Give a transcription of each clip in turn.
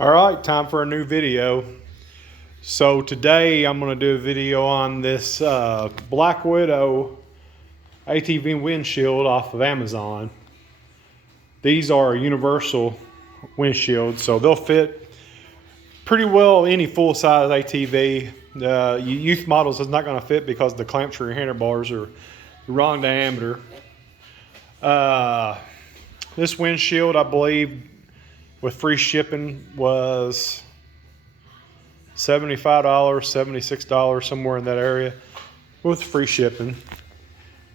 All right, time for a new video. So today I'm going to do a video on this Black Widow ATV windshield off of Amazon. These are universal windshields, so they'll fit pretty well any full-size ATV. Youth models is not going to fit because the clamps for your handlebars are the wrong diameter. This windshield, I believe, with free shipping was $75, $76, somewhere in that area with free shipping.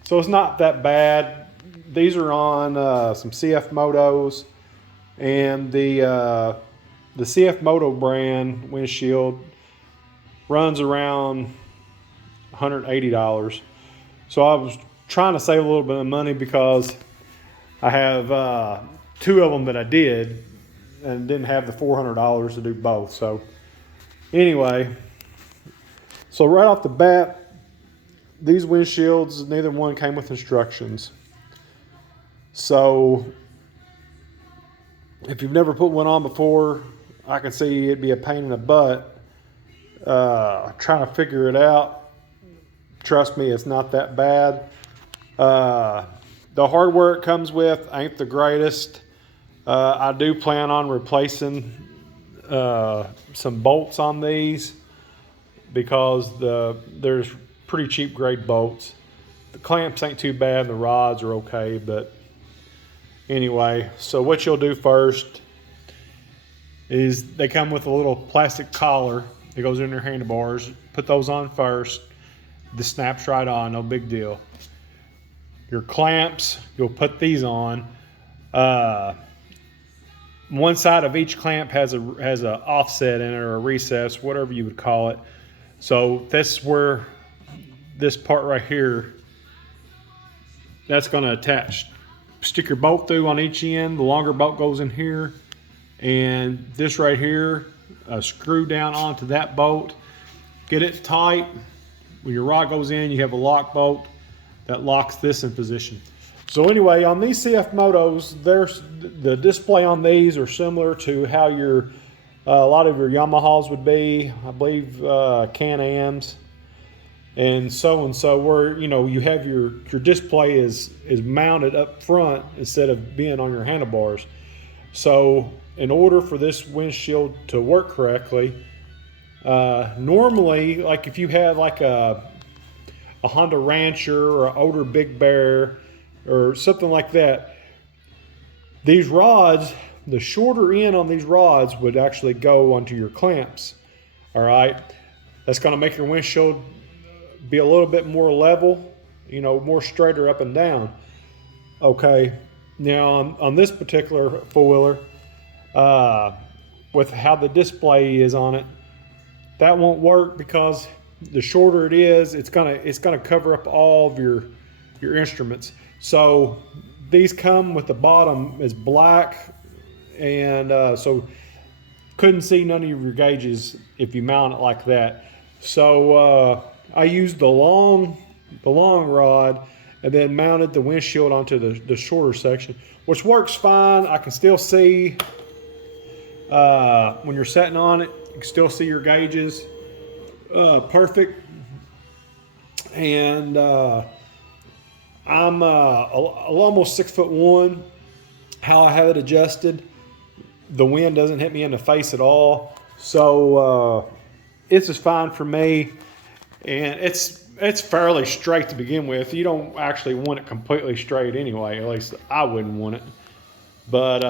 So it's not that bad. These are on some CF Motos, and the CF Moto brand windshield runs around $180. So I was trying to save a little bit of money because I have two of them that I did and didn't have the $400 to do both. So anyway, so right off the bat, these windshields, neither one came with instructions. So if you've never put one on before, I can see it'd be a pain in the butt trying to figure it out. Trust me, it's not that bad. The hardware it comes with ain't the greatest. I do plan on replacing some bolts on these because there's pretty cheap grade bolts. The clamps ain't too bad, and the rods are okay, but anyway, so what you'll do first is they come with a little plastic collar that goes in your handlebars. Put those on first. This snaps right on, no big deal. Your clamps, you'll put these on. One side of each clamp has a offset in it, or a recess, whatever you would call it. So that's where this part right here, that's going to attach. Stick your bolt through on each end. The longer bolt goes in here, and this right here, screw down onto that bolt. Get it tight. When your rod goes in, you have a lock bolt that locks this in position. So anyway, on these CF Motos, the display on these are similar to how a lot of your Yamahas would be. I believe Can-Ams and so, where you have your display is mounted up front instead of being on your handlebars. So in order for this windshield to work correctly, normally, like if you had like a Honda Rancher or an older Big Bear or something like that, these rods, the shorter end on these rods would actually go onto your clamps. All right, that's going to make your windshield be a little bit more level, more straighter up and down. Okay, now on this particular four-wheeler, with how the display is on it, that won't work because the shorter it is, it's gonna cover up all of your instruments. So these come with the bottom is black, and so couldn't see none of your gauges if you mount it like that. So I used the long rod and then mounted the windshield onto the shorter section, which works fine. I can still see when you're sitting on it, you can still see your gauges perfect. And I'm almost 6'1". How I have it adjusted, the wind doesn't hit me in the face at all, so it's just fine for me. And it's fairly straight to begin with. You don't actually want it completely straight anyway. At least I wouldn't want it. But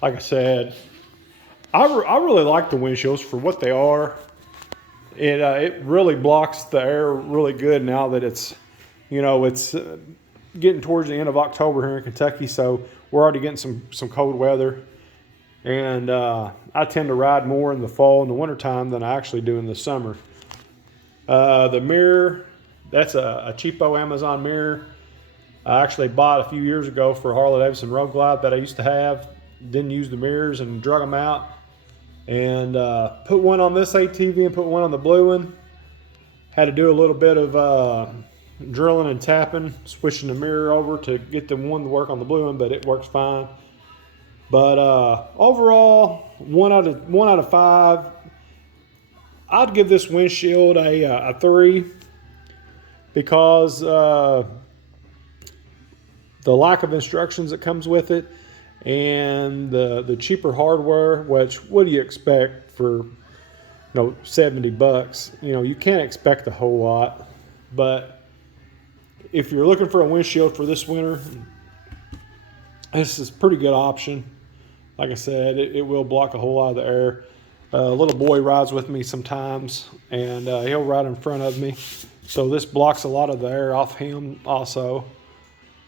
like I said, I really like the windshields for what they are. It really blocks the air really good now that it's getting towards the end of October here in Kentucky, so we're already getting some cold weather. And I tend to ride more in the fall and the wintertime than I actually do in the summer. The mirror, that's a cheapo Amazon mirror. I actually bought a few years ago for a Harley Davidson Road Glide that I used to have. Didn't use the mirrors and drug them out. And put one on this ATV and put one on the blue one. Had to do a little bit of drilling and tapping, switching the mirror over to get the one to work on the blue one, but it works fine. But overall, one out of 5. I'd give this windshield a 3 because the lack of instructions that comes with it, and the cheaper hardware. Which, what do you expect for 70 bucks? You can't expect a whole lot. But if you're looking for a windshield for this winter, this is a pretty good option. Like I said, it will block a whole lot of the air. A little boy rides with me sometimes, and he'll ride in front of me, so this blocks a lot of the air off him also.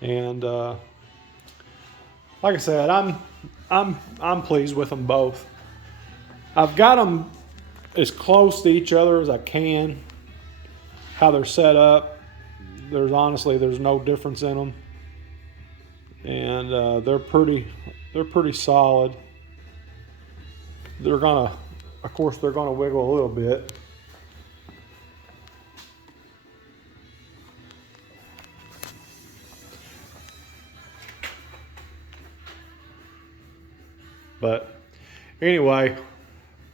And like I said, I'm pleased with them both. I've got them as close to each other as I can. How they're set up, there's no difference in them, and they're pretty solid. Of course, they're gonna wiggle a little bit. But anyway,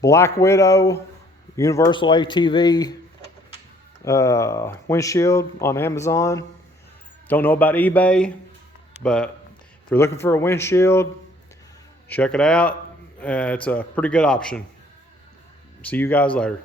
Black Widow Universal ATV windshield on Amazon. Don't know about eBay, but if you're looking for a windshield, check it out. It's a pretty good option. See you guys later.